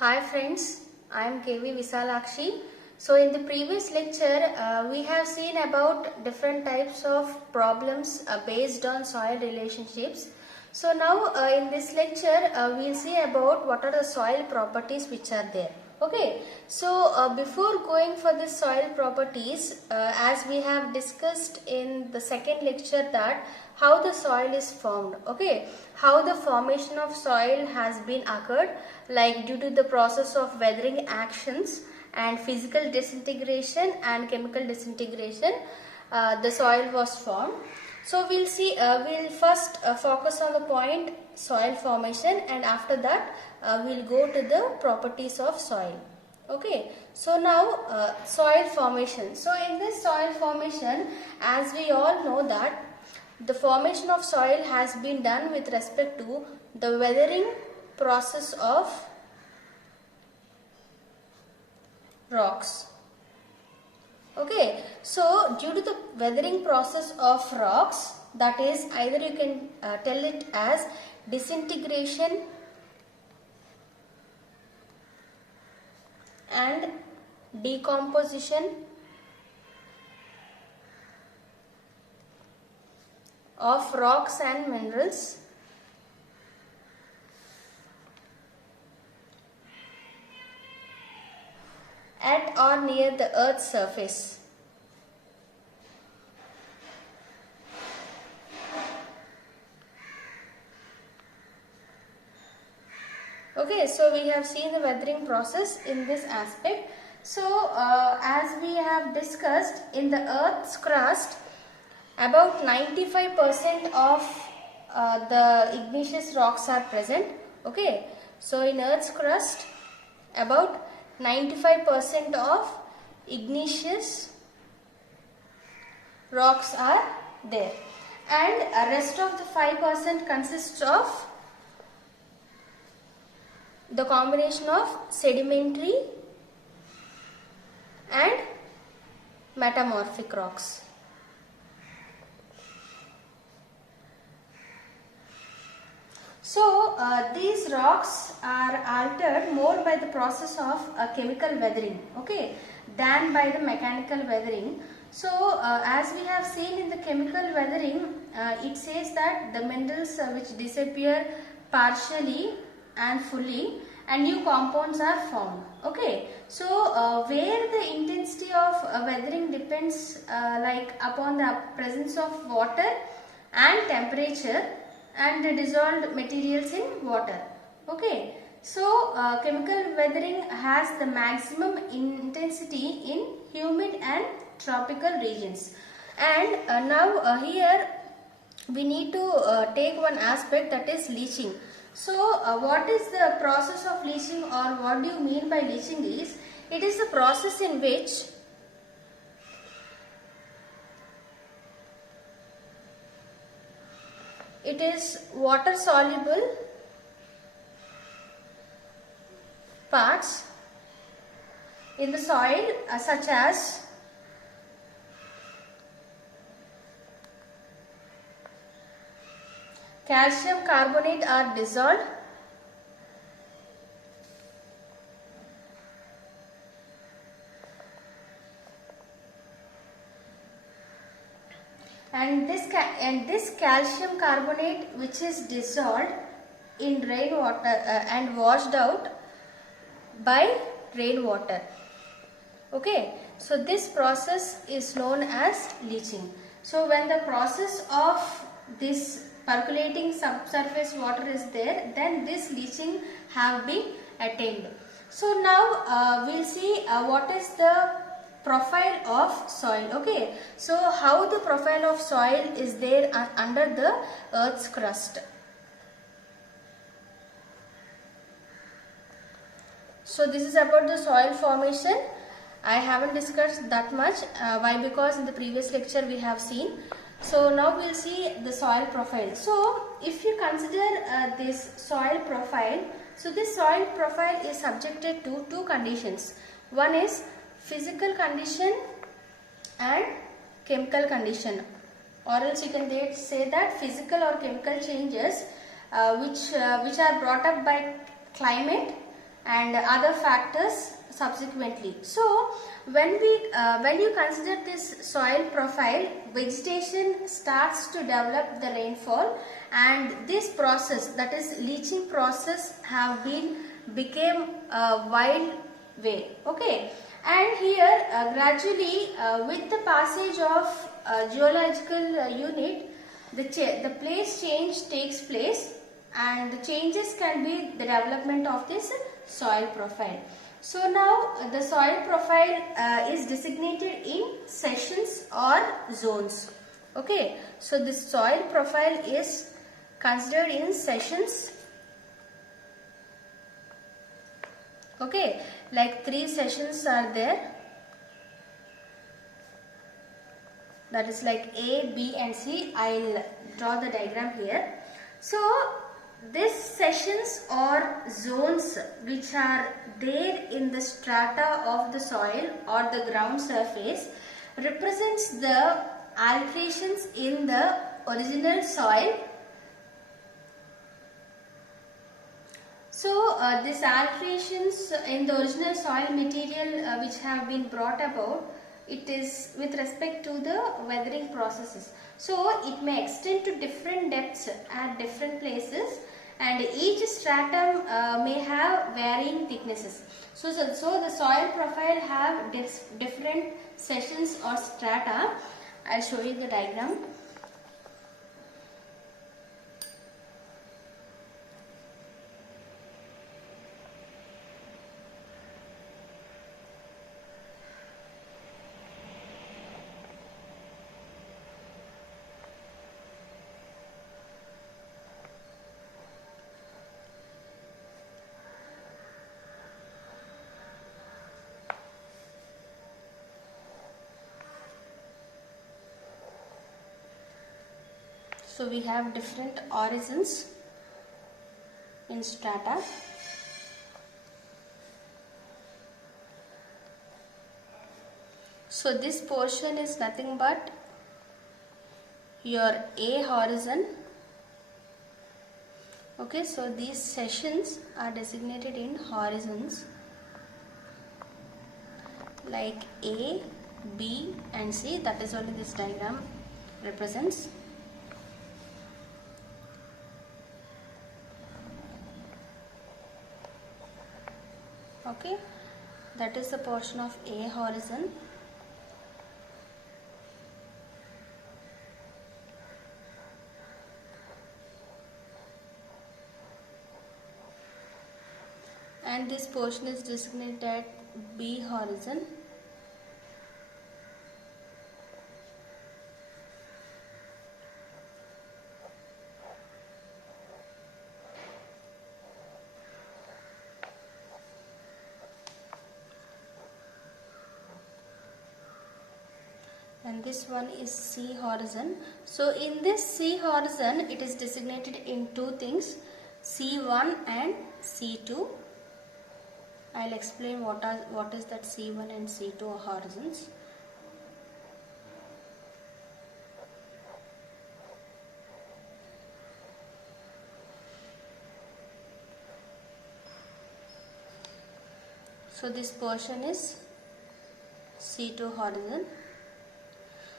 Hi friends, I am KV Visalakshi. So in the previous lecture, we have seen about different types of problems based on soil relationships. So now in this lecture, we'll see about what are the soil properties which are there. Okay, so before going for the soil properties, as we have discussed in the second lecture that how the soil is formed, okay, how the formation of soil has been occurred, like due to the process of weathering actions and physical disintegration and chemical disintegration, the soil was formed. So we'll first focus on the point soil formation, and after that we'll go to the properties of soil. Okay, so now soil formation. So in this soil formation, as we all know that the formation of soil has been done with respect to the weathering process of rocks. Okay, so due to the weathering process of rocks, that is either you can tell it as disintegration and decomposition of rocks and minerals at or near the earth's surface. Okay, so we have seen the weathering process in this aspect. So as we have discussed, in the earth's crust, about 95% of the igneous rocks are present. Okay, so in earth's crust, about 95% of igneous rocks are there, and a rest of the 5% consists of the combination of sedimentary and metamorphic rocks. So these rocks are altered more by the process of chemical weathering, okay, than by the mechanical weathering. So as we have seen in the chemical weathering, it says that the minerals which disappear partially and fully, and new compounds are formed. Okay, so where the intensity of weathering depends like upon the presence of water and temperature and the dissolved materials in water. Okay, so chemical weathering has the maximum intensity in humid and tropical regions. And now here we need to take one aspect, that is leaching. So what is the process of leaching, or what do you mean by leaching is, it is the process in which it is water soluble parts in the soil such as calcium carbonate are dissolved, and this calcium carbonate which is dissolved in rainwater and washed out by rainwater. Okay, so this process is known as leaching. So when the process of this percolating subsurface water is there, then this leaching have been attained. So now we'll see what is the profile of soil. Okay, so how the profile of soil is there under the earth's crust. So this is about the soil formation. I haven't discussed that much. Why? Because in the previous lecture we have seen. So now we'll see the soil profile. So if you consider this soil profile, so this soil profile is subjected to two conditions. One is physical condition and chemical condition, or else you can say that physical or chemical changes which are brought up by climate and other factors subsequently. So when you consider this soil profile, vegetation starts to develop the rainfall, and this process, that is leaching process, have became a wild way. Okay, and here gradually with the passage of geological unit, the place change takes place, and the changes can be the development of this soil profile. So now the soil profile is designated in sessions or zones. Okay, so this soil profile is considered in sessions. Okay, like 3 sessions are there. That is like A, B and C. I'll draw the diagram here. So these sessions or zones which are there in the strata of the soil or the ground surface represents the alterations in the original soil. So these alterations in the original soil material which have been brought about, it is with respect to the weathering processes. So it may extend to different depths at different places, and each stratum may have varying thicknesses. So the soil profile have different sessions or strata. I'll show you the diagram. So we have different origins in strata. So this portion is nothing but your A horizon. Okay, so these sessions are designated in horizons like A, B and C. That is what this diagram represents. Okay, that is the portion of A horizon. And this portion is designated at B horizon. And this one is C horizon. So in this C horizon, it is designated in 2 things, C1 and C2. I'll explain what is that C1 and C2 horizons. So this portion is C2 horizon.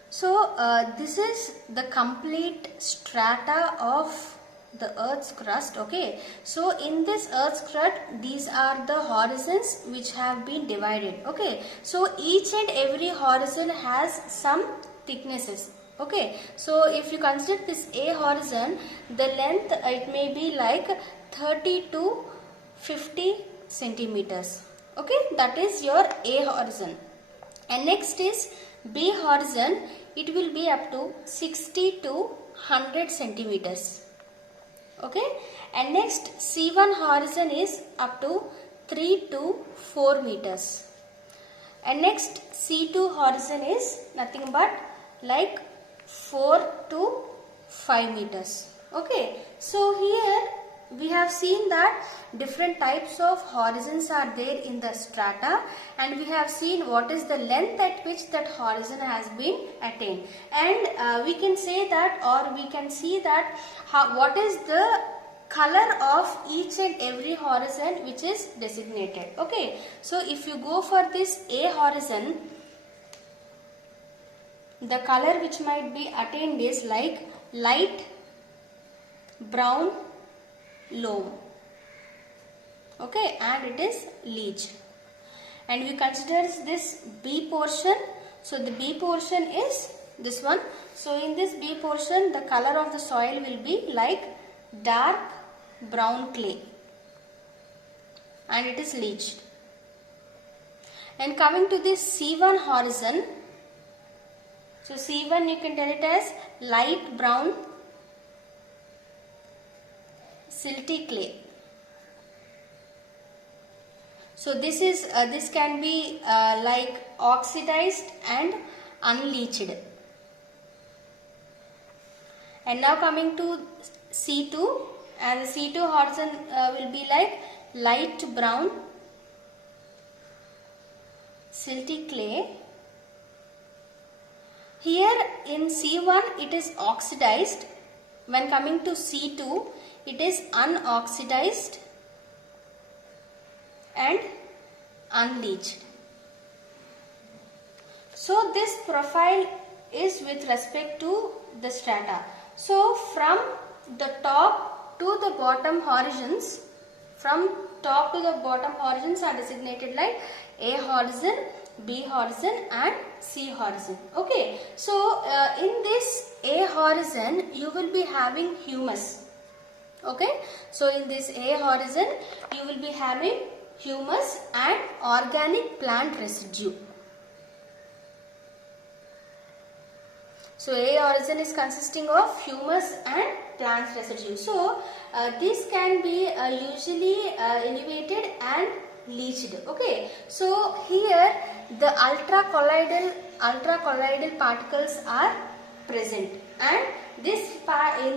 So this is the complete strata of the earth's crust. Okay, so in this earth's crust, these are the horizons which have been divided. Okay, so each and every horizon has some thicknesses. Okay, so if you consider this A horizon, the length it may be like 30 to 50 centimeters. Okay, that is your A horizon. And next is B horizon. It will be up to 60 to 100 centimeters. Okay, and next C1 horizon is up to 3 to 4 meters. And next C2 horizon is nothing but like 4 to 5 meters. Okay, so here we have seen that different types of horizons are there in the strata, and we have seen what is the length at which that horizon has been attained, and we can say that, or we can see that what is the color of each and every horizon which is designated. Okay, so if you go for this A horizon, the color which might be attained is like light brown loam. Okay, and it is leached. And we consider this B portion. So the B portion is this one. So in this B portion, the color of the soil will be like dark brown clay, and it is leached. And coming to this C1 horizon, so C1 you can tell it as light brown silty clay. So this can be like oxidized and unleached. And now coming to C2, and the C2 horizon will be like light brown silty clay. Here in C1 it is oxidized. When coming to C2, it is unoxidized and unleached. So this profile is with respect to the strata. So from the top to the bottom horizons, are designated like A horizon, B horizon and C horizon. Okay, so in this A horizon you will be having humus. Okay, so in this A horizon you will be having humus and organic plant residue. So A horizon is consisting of humus and plant residue. So this can be usually elevated and leached. Okay, so here the ultracolloidal particles are present, and in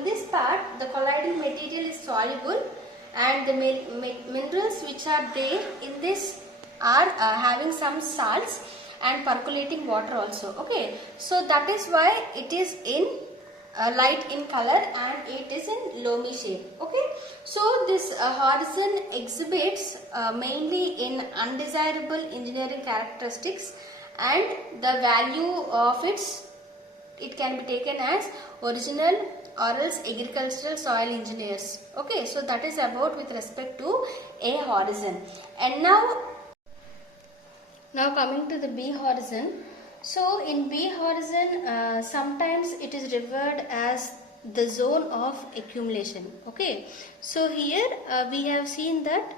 this part the colloidal material is soluble, and the minerals which are there in this are having some salts and percolating water also. Okay, so that is why it is in light in color and it is in loamy shape. Okay, so this horizon exhibits mainly in undesirable engineering characteristics, and the value of it can be taken as original or else agricultural soil engineers. Okay, so that is about with respect to A horizon. And now coming to the B horizon. So in B horizon, sometimes it is referred as the zone of accumulation. Okay, so here we have seen that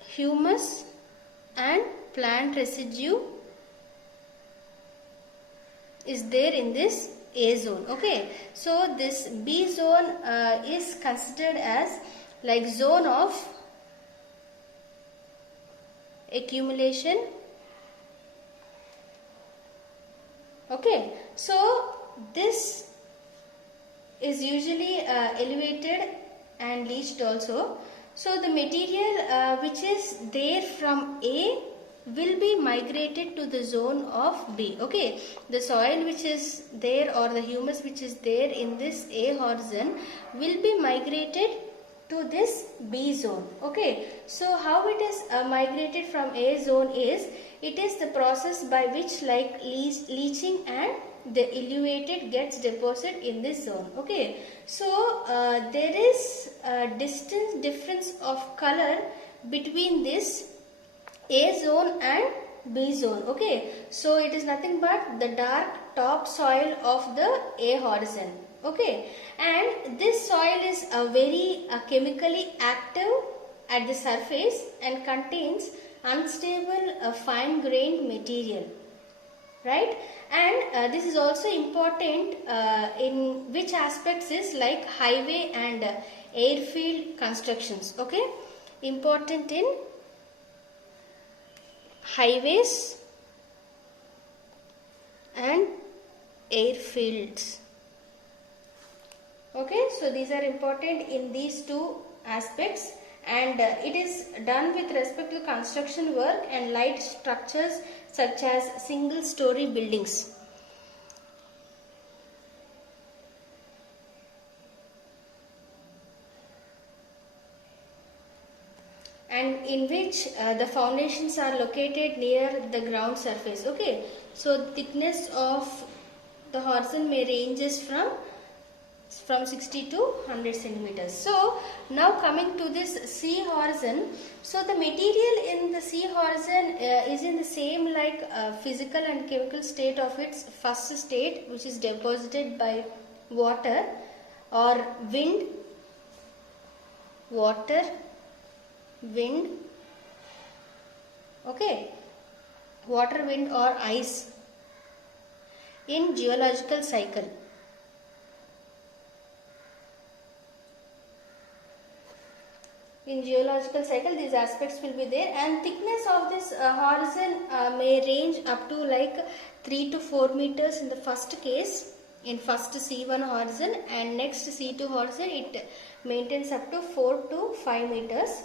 humus and plant residue is there in this A zone. Okay, so this B zone is considered as like zone of accumulation. Okay, so this is usually elevated and leached also. So the material which is there from A will be migrated to the zone of B. Okay, the soil which is there or the humus which is there in this A horizon will be migrated to this B zone. Okay, so how it is migrated from A zone is, it is the process by which like leaching and the elevated gets deposited in this zone. Okay, so there is a difference of color between this A zone and B zone. Okay, so it is nothing but the dark top soil of the A horizon. Okay, and this soil is very chemically active at the surface and contains unstable fine grained material, right? And this is also important in which aspects is like highway and airfield constructions. Okay, important in highways and airfields. Okay, so these are important in these two aspects, and it is done with respect to construction work and light structures such as single story buildings. and in which the foundations are located near the ground surface. Okay, so the thickness of the horizon may ranges from 60 to 100 centimeters. So now coming to this sea horizon, so the material in the sea horizon is in the same like physical and chemical state of its first state, which is deposited by water or wind, okay, water, wind or ice in geological cycle. In geological cycle, these aspects will be there, and thickness of this horizon may range up to like 3 to 4 meters in the first case, in first C1 horizon, and next C2 horizon it maintains up to 4 to 5 meters.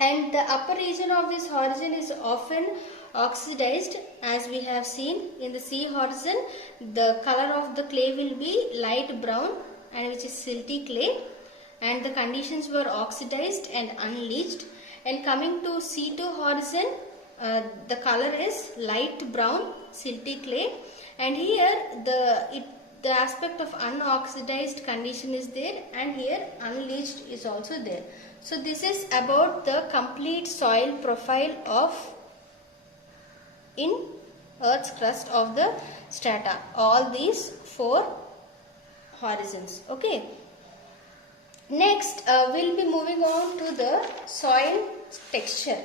And the upper region of this horizon is often oxidized, as we have seen in the sea horizon. The color of the clay will be light brown, and which is silty clay, and the conditions were oxidized and unleached. And coming to C2 horizon, the color is light brown silty clay, and here the aspect of unoxidized condition is there, and here unleached is also there. So this is about the complete soil profile of in Earth's crust of the strata, all these 4 horizons. Okay. Next, we'll be moving on to the soil texture.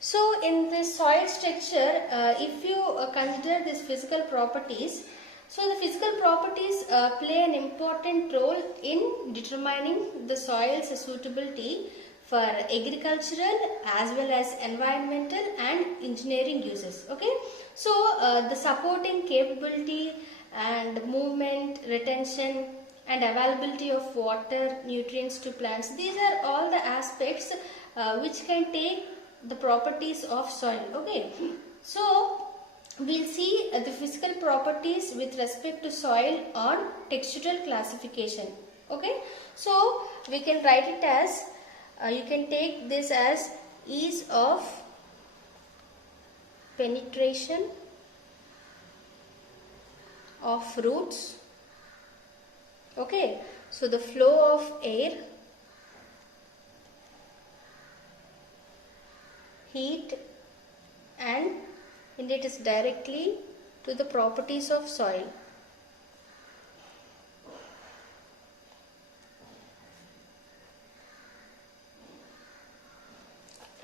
So, in this soil structure, if you consider these physical properties, so the physical properties play an important role in determining the soil's suitability for agricultural as well as environmental and engineering uses. Okay, so the supporting capability and movement, retention and availability of water, nutrients to plants, these are all the aspects which can take the properties of soil. Okay, so we'll see the physical properties with respect to soil on textural classification. Okay, so we can write it as you can take this as ease of penetration of roots. Okay, so the flow of air, heat, and it is directly to the properties of soil.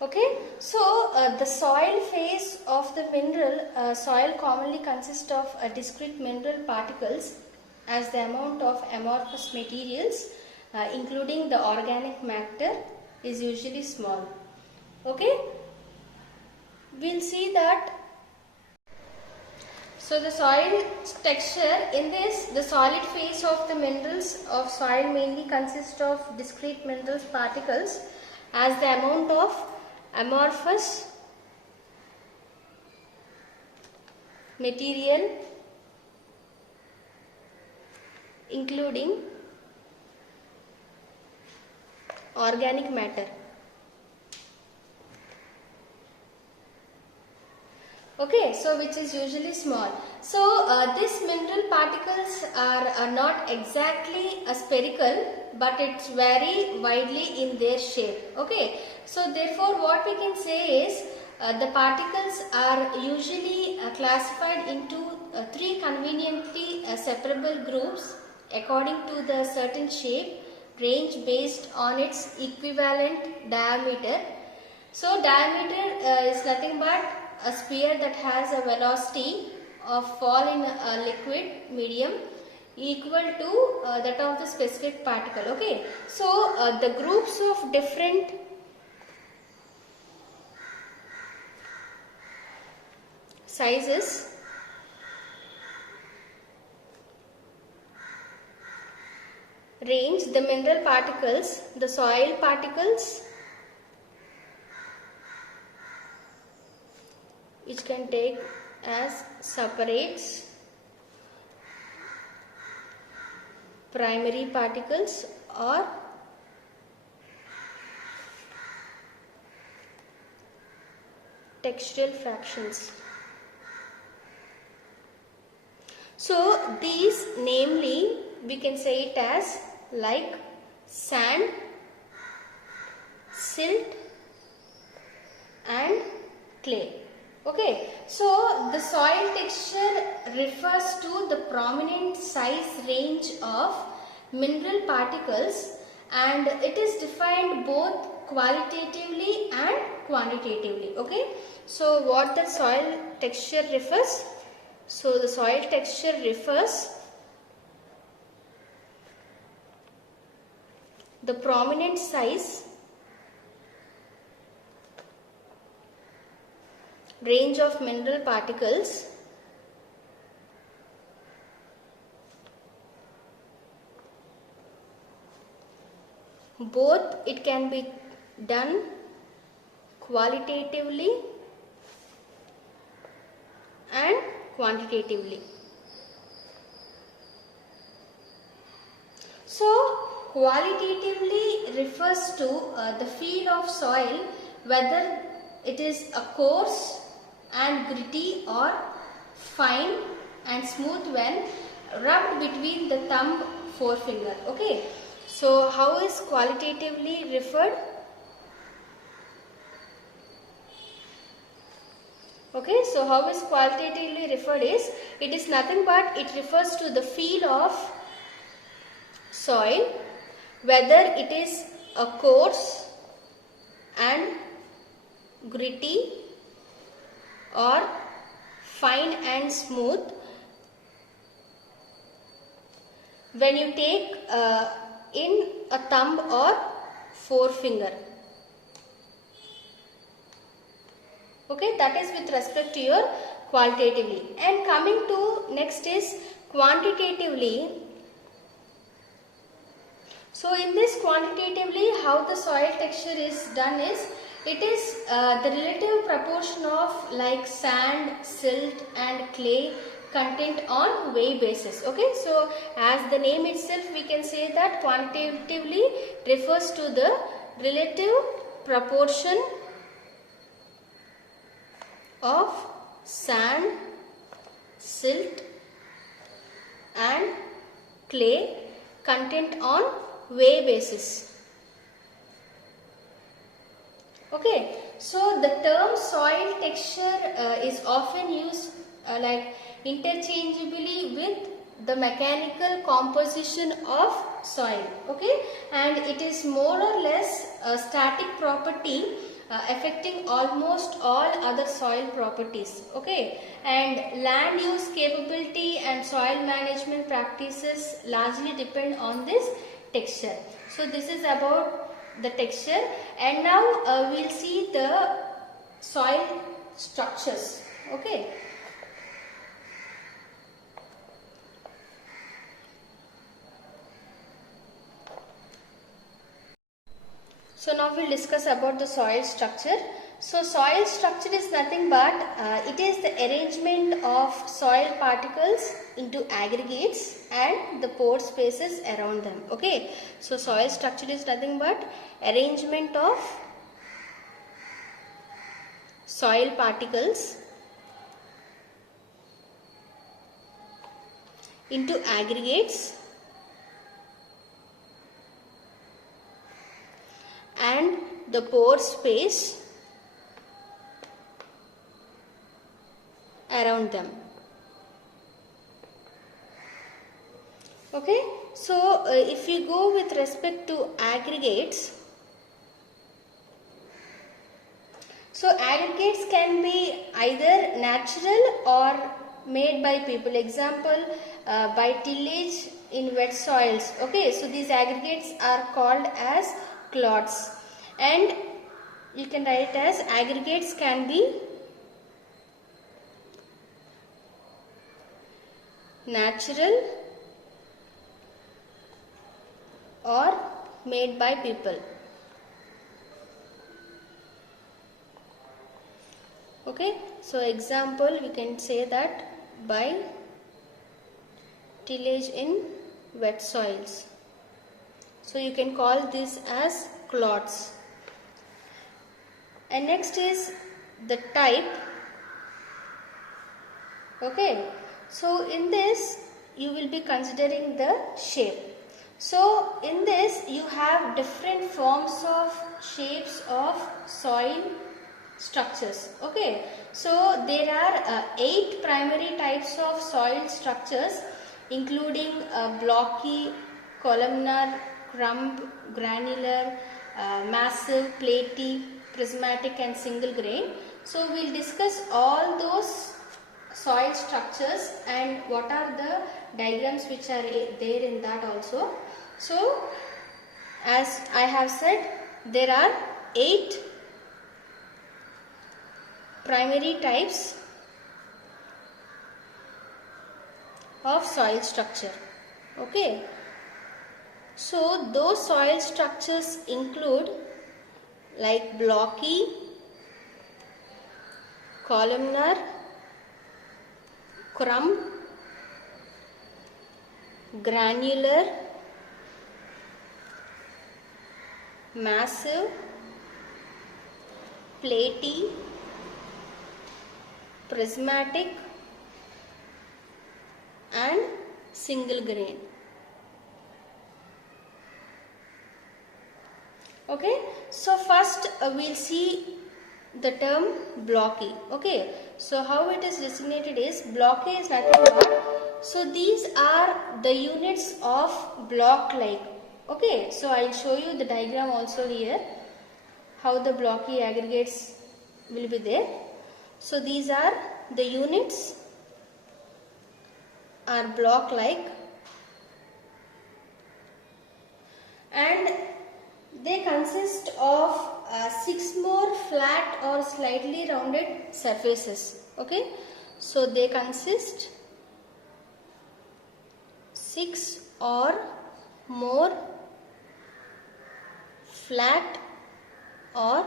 Okay, so the soil phase of the mineral soil commonly consists of discrete mineral particles as the amount of amorphous materials including the organic matter is usually small. Okay, we'll see that. So the soil texture, in this the solid phase of the minerals of soil mainly consists of discrete minerals particles as the amount of amorphous material including organic matter. Okay, so which is usually small. So these mineral particles are not exactly spherical, but it's vary widely in their shape. Okay, so therefore what we can say is the particles are usually classified into 3 conveniently separable groups according to the certain shape range based on its equivalent diameter. So diameter is nothing but a sphere that has a velocity of fall in a liquid medium equal to that of the specific particle. Okay, so the groups of different sizes range the mineral particles, the soil particles, which can take as separates primary particles or textural fractions. So these namely we can say it as like sand, silt and clay. Okay, so the soil texture refers to the prominent size range of mineral particles, and it is defined both qualitatively and quantitatively. Okay, so what the soil texture refers? So the soil texture refers the prominent size range of mineral particles both it can be done qualitatively and quantitatively. So qualitatively refers to the feel of soil, whether it is a coarse and gritty or fine and smooth when rubbed between the thumb forefinger. Okay, so how is qualitatively referred? Okay, so how is qualitatively referred is, it is nothing but it refers to the feel of soil, whether it is a coarse and gritty or fine and smooth when you take in a thumb or forefinger. Okay, that is with respect to your qualitatively. And coming to next is quantitatively. So in this quantitatively, how the soil texture is done is, it is the relative proportion of like sand, silt and clay content on weight basis. Okay, so as the name itself we can say that quantitatively refers to the relative proportion of sand, silt and clay content on weight basis. Okay, so the term soil texture is often used like interchangeably with the mechanical composition of soil. Okay, and it is more or less a static property affecting almost all other soil properties. Okay, and land use capability and soil management practices largely depend on this texture. So this is about the texture, and now we'll see the soil structures. Okay. So now we'll discuss about the soil structure. So soil structure is nothing but it is the arrangement of soil particles into aggregates and the pore spaces around them. Okay, so soil structure is nothing but arrangement of soil particles into aggregates and the pore space around them. Okay, so if we go with respect to aggregates, so aggregates can be either natural or made by people. Example, by tillage in wet soils. Okay, so these aggregates are called as clods, and you can write as aggregates can be natural or made by people. Okay, so example we can say that by tillage in wet soils. So you can call this as clods. And next is the type. Okay, so in this you will be considering the shape. So in this you have different forms of shapes of soil structures. Okay, so there are 8 primary types of soil structures, including blocky, columnar, crumb, granular, massive, platy, prismatic and single grain. So we will discuss all those soil structures and what are the diagrams which are there in that also. So as I have said, there are 8 primary types of soil structure. Okay, so those soil structures include like blocky, columnar, crumb, granular, massive, platy, prismatic and single grain. Okay, so first we'll see the term blocky. Okay, so how it is designated is blocky is nothing but, so these are the units of block like. Okay, so I'll show you the diagram also here, how the blocky aggregates will be there. So these are the units are block like, and they consist of 6 more flat or slightly rounded surfaces. Okay, so they consist 6 or more flat or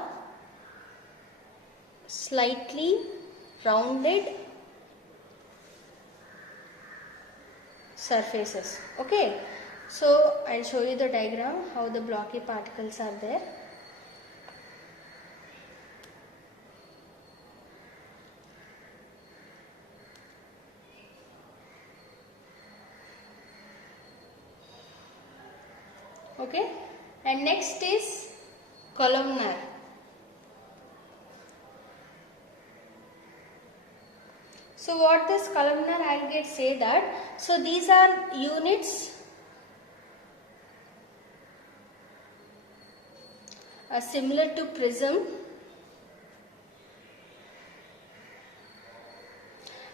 slightly rounded surfaces. Okay, so I'll show you the diagram how the blocky particles are there. Okay, and next is columnar. So what this columnar aggregate say that, so these are units similar to prism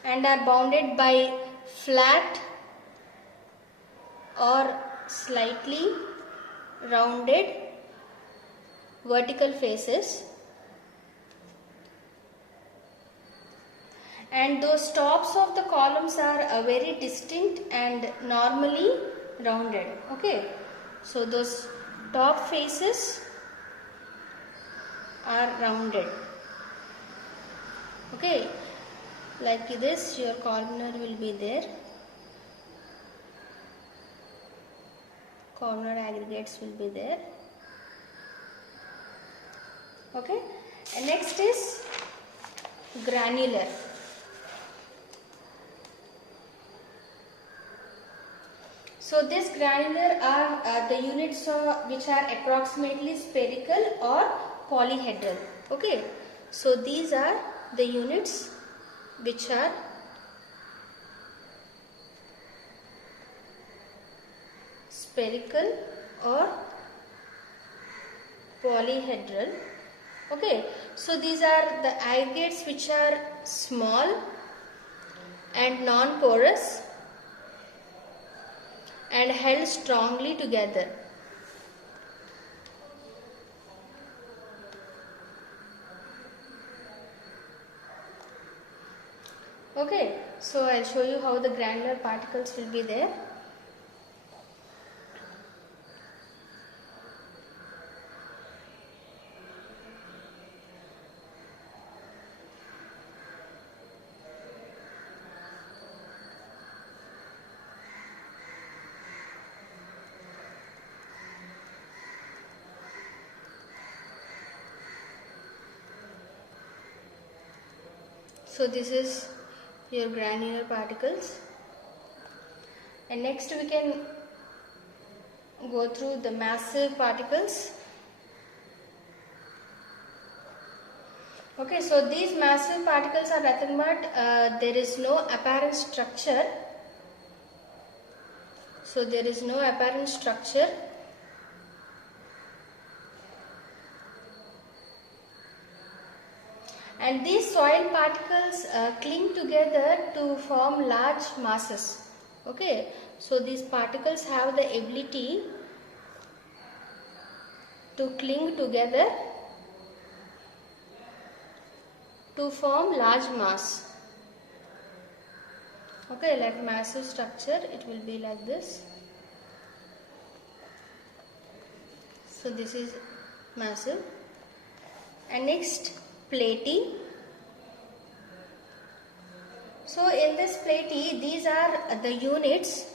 and are bounded by flat or slightly rounded vertical faces, and those tops of the columns are very distinct and normally rounded. Okay, so those top faces are rounded. Okay, like this your columnar will be there, columnar aggregates will be there. Okay, and next is granular. So this granular are the units which are approximately spherical or polyhedral. Okay, so these are the units which are spherical or polyhedral. Okay, so these are the aggregates which are small and non-porous and held strongly together. Okay, so I'll show you how the granular particles will be there. So this is your granular particles, and next we can go through the massive particles. Okay, so these massive particles are nothing but there is no apparent structure. So there is no apparent structure, and these soil particles cling together to form large masses. Okay, so these particles have the ability to cling together to form large mass. Okay, like massive structure, it will be like this. So this is massive. And next, platy. So in this platy, these are the units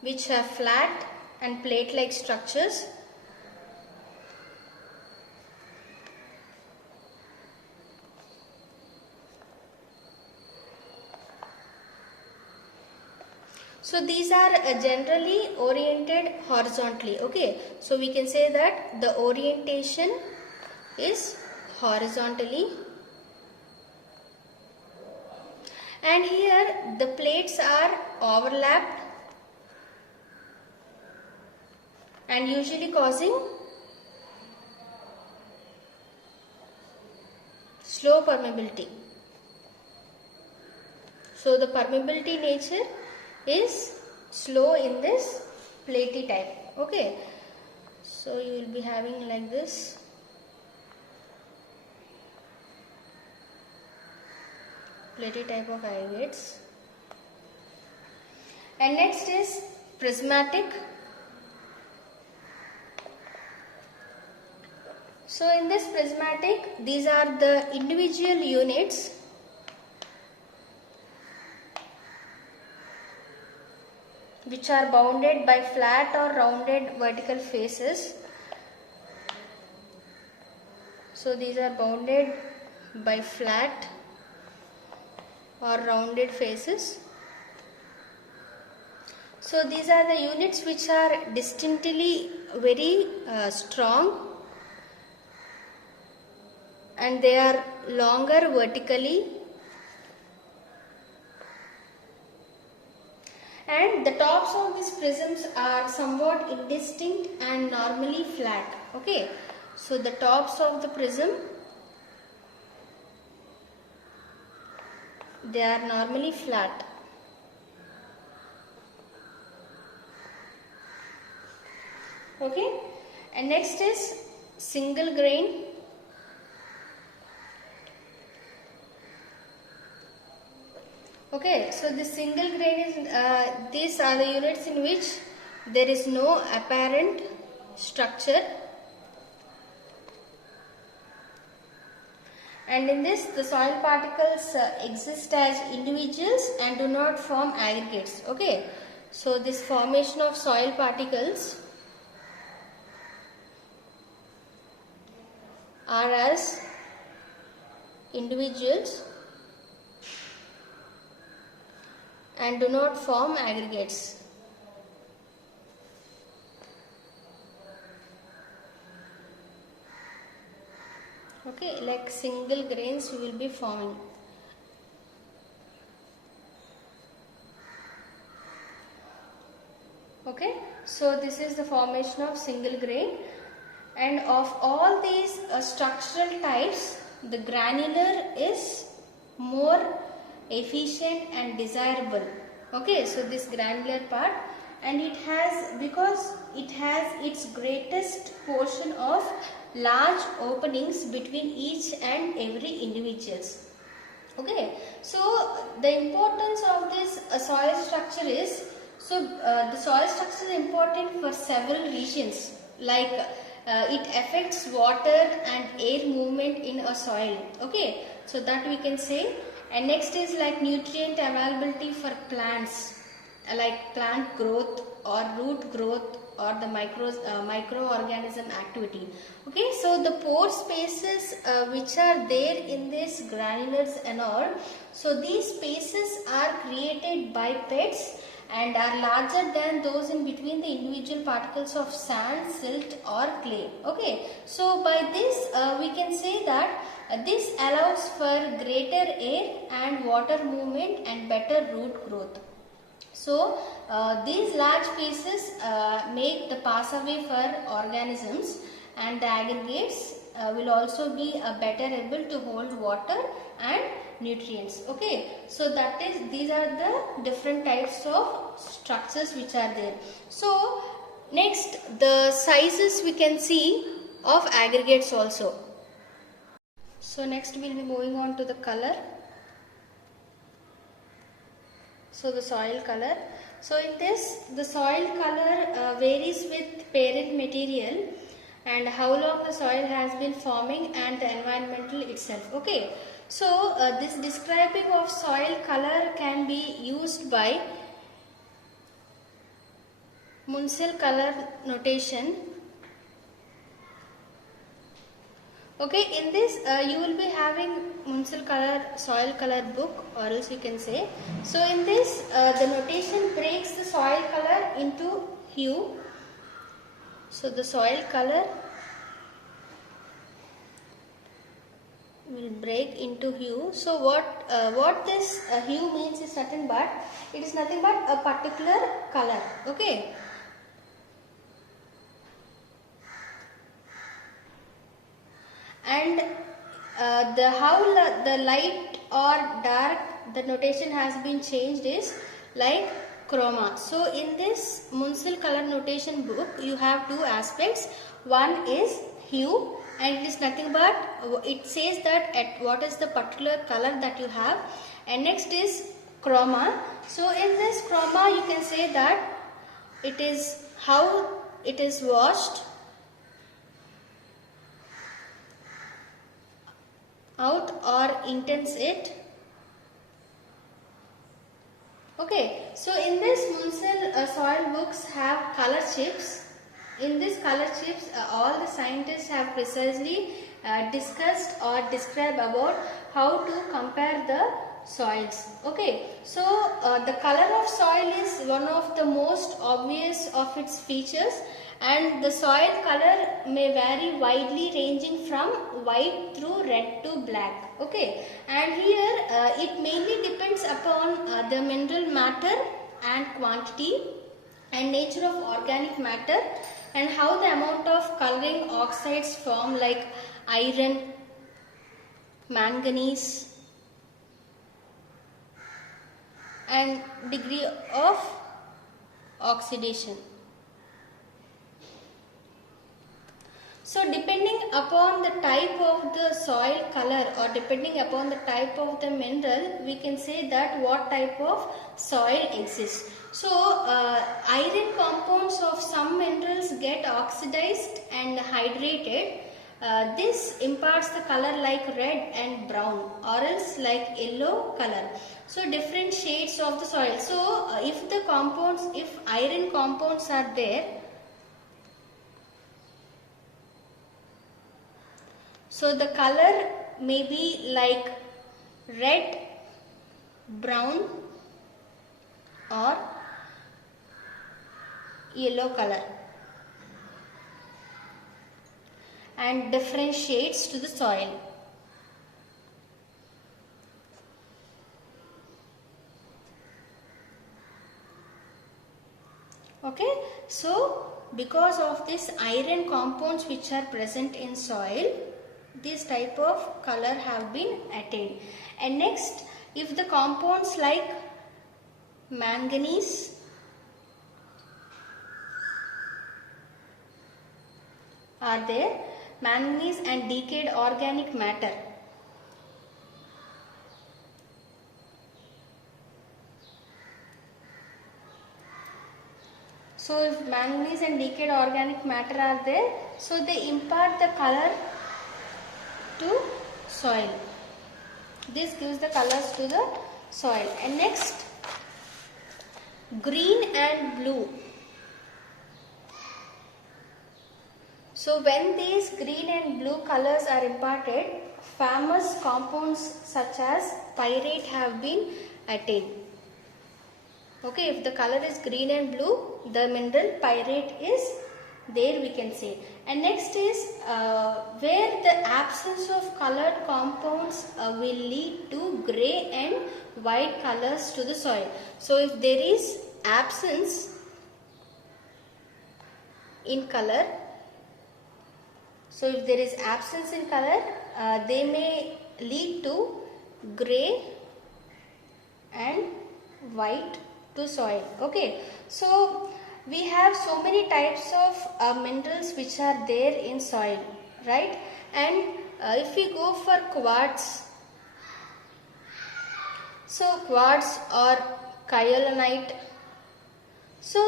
which have flat and plate-like structures. So these are generally oriented horizontally. Okay, so we can say that the orientation is horizontally, and here the plates are overlapped and usually causing slow permeability. So the permeability nature is slow in this platy type. Okay, so you will be having like this. Platy type of aggregates. And next is prismatic. So in this prismatic, these are the individual units which are bounded by flat or rounded vertical faces. So these are bounded by flat or rounded faces. So these are the units which are distinctly very strong, and they are longer vertically, and the tops of these prisms are somewhat indistinct and normally flat. Okay, so the tops of the prism, they are normally flat. Okay, and next is single grain. Okay, so the single grain is, these are the units in which there is no apparent structure, and in this the soil particles exist as individuals and do not form aggregates. Okay, so this formation of soil particles are as individuals and do not form aggregates. Okay, like single grains you will be forming. Okay, so this is the formation of single grain, and of all these structural types, the granular is more efficient and desirable. Okay, so this granular part, and it has, because it has its greatest portion of large openings between each and every individuals. Okay, so the importance of this soil structure is, so the soil structure is important for several reasons, like it affects water and air movement in a soil. Okay, so that we can say. And next is like nutrient availability for plants, like plant growth or root growth or the microorganism activity. Okay, so the pore spaces which are there in this granulars and all, so these spaces are created by pets and are larger than those in between the individual particles of sand, silt or clay. Okay, so by this we can say that this allows for greater air and water movement and better root growth. So these large pieces make the pathway for organisms, and the aggregates will also be better able to hold water and nutrients. Okay, so that is, these are the different types of structures which are there. So next, the sizes we can see of aggregates also. So next we will be moving on to the color. So the soil color. So in this, the soil color varies with parent material and how long the soil has been forming and the environmental itself. Okay, so this describing of soil color can be used by Munsell color notation. Okay, in this you will be having Munsell color soil color book, or else you can say. So in this the notation breaks the soil color into hue. So the soil color will break into hue. So what this hue means is nothing but, it is nothing but a particular color. Okay. And the light or dark, the notation has been changed is like chroma. So in this Munsell color notation book, you have two aspects. One is hue, and it is nothing but, it says that at what is the particular color that you have, and next is chroma. So in this chroma, you can say that it is how it is washed out or intense it. Okay, so in this Munsell soil books have color chips. In this color chips, all the scientists have precisely discussed or described about how to compare the soils. Okay, so the color of soil is one of the most obvious of its features, and the soil color may vary widely, ranging from white through red to black. Okay, and here it mainly depends upon the mineral matter and quantity and nature of organic matter, and how the amount of coloring oxides form like iron, manganese, and degree of oxidation. So depending upon the type of the soil color or depending upon the type of the mineral, we can say that what type of soil exists. So iron compounds of some minerals get oxidized and hydrated. This imparts the color like red and brown, or else like yellow color. So different shades of the soil. So if iron compounds are there, so the color may be like red, brown or yellow color, and different shades to the soil. Okay, so because of this iron compounds which are present in soil, this type of color have been attained. And next, if the compounds like manganese, are there, manganese and decayed organic matter, so if manganese and decayed organic matter are there, so they impart the color to soil. This gives the colors to the soil. And next, green and blue. So when these green and blue colors are imparted, famous compounds such as pyrite have been attained. Okay, if the color is green and blue, the mineral pyrite is there, we can say. And next is where the absence of colored compounds will lead to grey and white colors to the soil. So if there is absence in color, so if there is absence in color, they may lead to grey and white to soil. Okay, so we have so many types of minerals which are there in soil, right? And if we go for quartz, so quartz or kyanite, so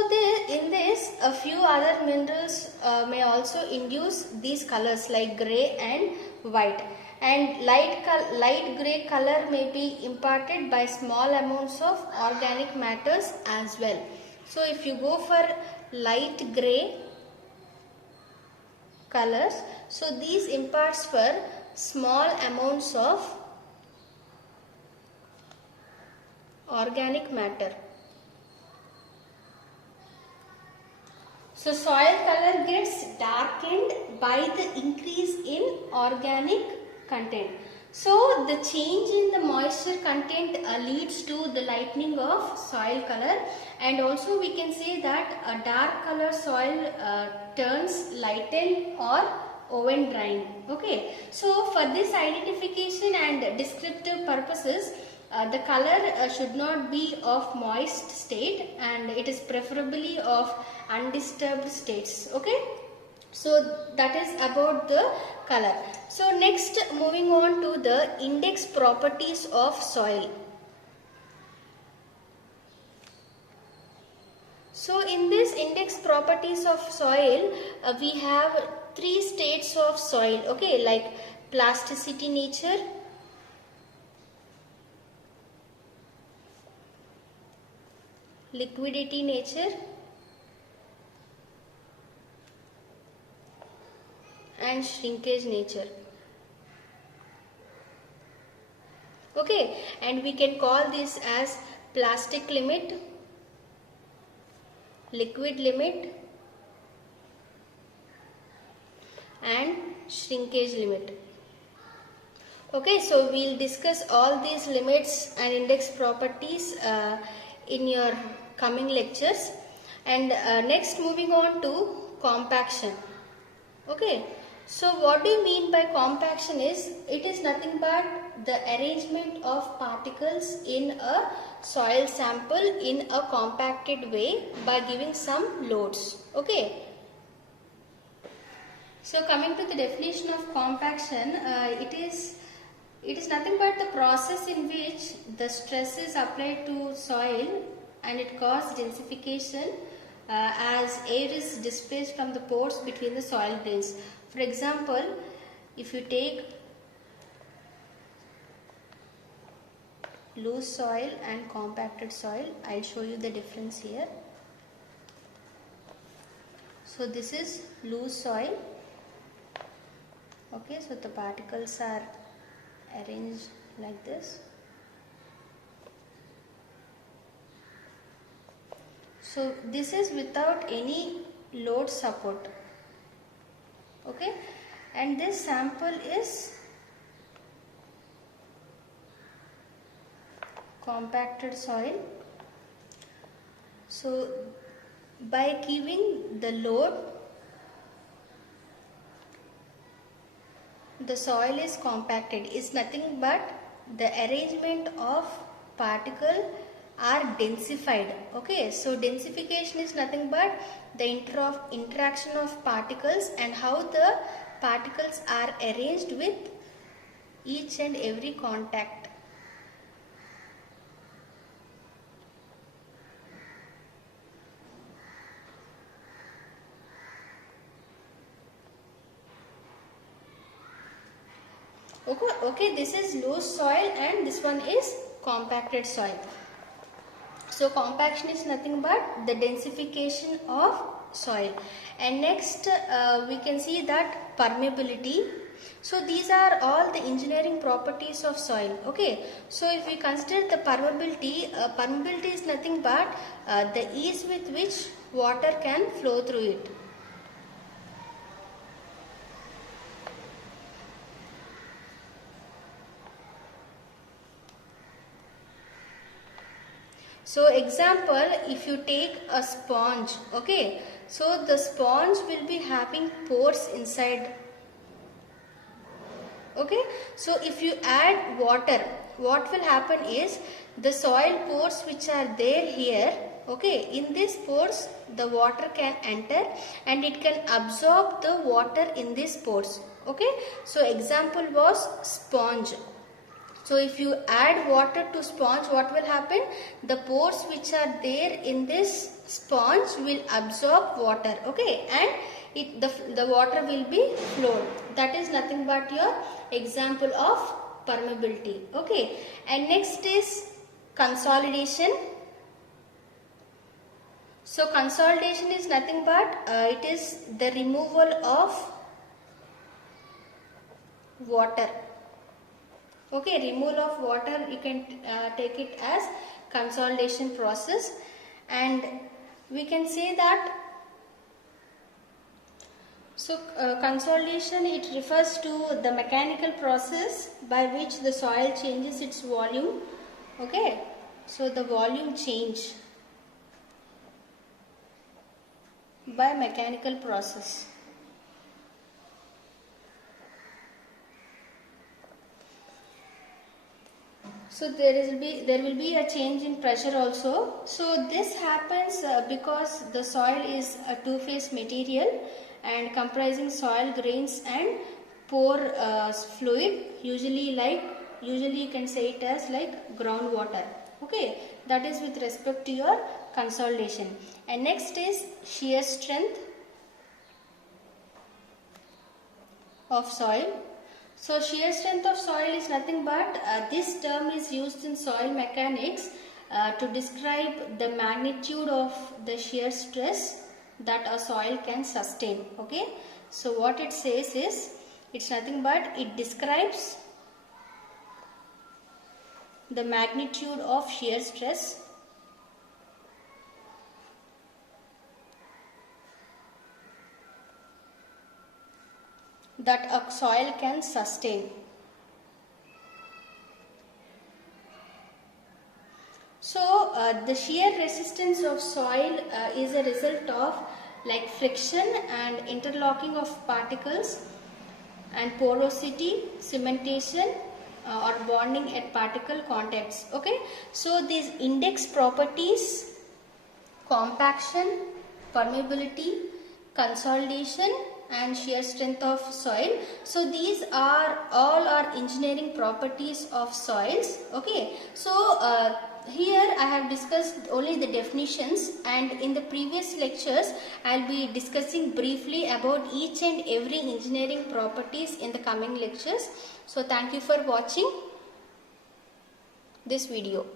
in this a few other minerals may also induce these colors like grey and white, and light grey color may be imparted by small amounts of organic matters as well. So if you go for light grey colors, so these imparts for small amounts of organic matter. So soil color gets darkened by the increase in organic content. So the change in the moisture content leads to the lightening of soil color, and also we can say that a dark color soil turns lighten or oven drying. Okay, so for this identification and descriptive purposes, the color should not be of moist state, and it is preferably of undisturbed states. Okay, so that is about the color. So next, moving on to the index properties of soil. So in this index properties of soil, we have three states of soil. Okay, like plasticity nature, liquidity nature, and shrinkage nature. Okay, and we can call this as plastic limit, liquid limit, and shrinkage limit. Okay, so we'll discuss all these limits and index properties in your coming lectures. And next, moving on to compaction. Okay, so what do you mean by compaction is, it is nothing but the arrangement of particles in a soil sample in a compacted way by giving some loads. Okay, so coming to the definition of compaction, it is nothing but the process in which the stress is applied to soil and it causes densification as air is displaced from the pores between the soil grains. For example, if you take loose soil and compacted soil, I'll show you the difference here. So this is loose soil. Okay, so the particles are arranged like this. So this is without any load support. Okay, and this sample is compacted soil. So by giving the load, the soil is compacted. Is nothing but the arrangement of particle are densified. Okay, so densification is nothing but the interaction of particles and how the particles are arranged with each and every contact. Okay, this is loose soil and this one is compacted soil. So compaction is nothing but the densification of soil. And next we can see that permeability. So these are all the engineering properties of soil. Okay, so if we consider the permeability, permeability is nothing but the ease with which water can flow through it. So example, if you take a sponge, okay, so the sponge will be having pores inside. Okay, so if you add water, what will happen is the soil pores which are there here, okay, in these pores the water can enter and it can absorb the water in these pores. Okay, so example was sponge. So if you add water to sponge, what will happen? The pores which are there in this sponge will absorb water, okay, and the water will be flowed. That is nothing but your example of permeability, okay. And next is consolidation. So consolidation is nothing but it is the removal of water. Okay, removal of water, you can take it as consolidation process, and we can say that, so consolidation, it refers to the mechanical process by which the soil changes its volume. Okay, so the volume change by mechanical process. So there will be a change in pressure also. So this happens because the soil is a two-phase material and comprising soil grains and pore fluid. Usually you can say it as like groundwater. Okay, that is with respect to your consolidation. And next is shear strength of soil. So shear strength of soil is nothing but this term is used in soil mechanics to describe the magnitude of the shear stress that a soil can sustain. Okay, so what it says is, it's nothing but it describes the magnitude of shear stress that a soil can sustain. So the shear resistance of soil is a result of like friction and interlocking of particles and porosity, cementation or bonding at particle contacts. Okay, so these index properties, compaction, permeability, consolidation and shear strength of soil, so these are all our engineering properties of soils. Okay, so here I have discussed only the definitions, and in the previous lectures I will be discussing briefly about each and every engineering properties in the coming lectures. So thank you for watching this video.